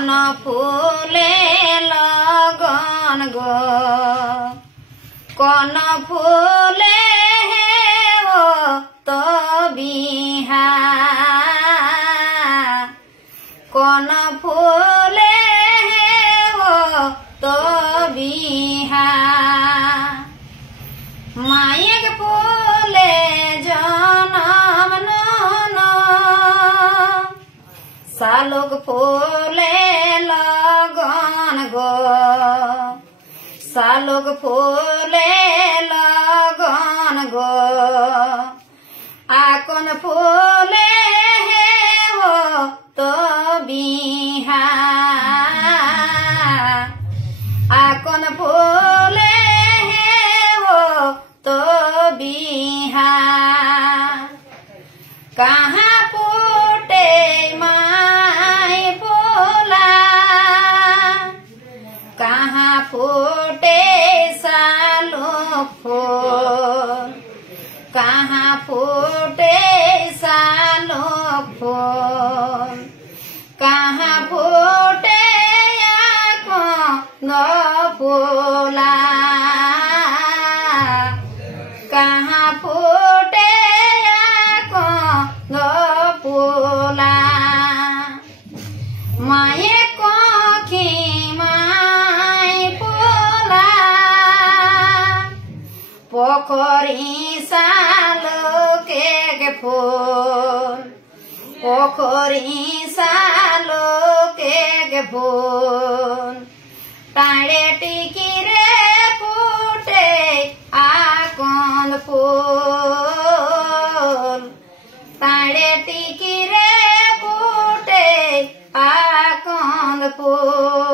कौन फूले लगन गो कौन फूले है वो तो बिहा कौन फूले है वो तो बिहा मायक फूले जनम नोनो सालुक फूले लगन गो सालुक फूले लगन गो आकन फूले है वो तो बिहा आकन फूले है वो तो बिहा कहाँ फूटे माई फूला कहाँ फूटे सालो फूल कहाँ फूटे सालो फूल कहाँ फूटे न फूला कहाँ फूटे न फूला माये कोखी माई फूला पोखरी सालो के फूल पोखरी सालो के फूल टाढे टिकी रे फूटे आकंद फूल टाढे टिकी रे फूटे आकंद फूल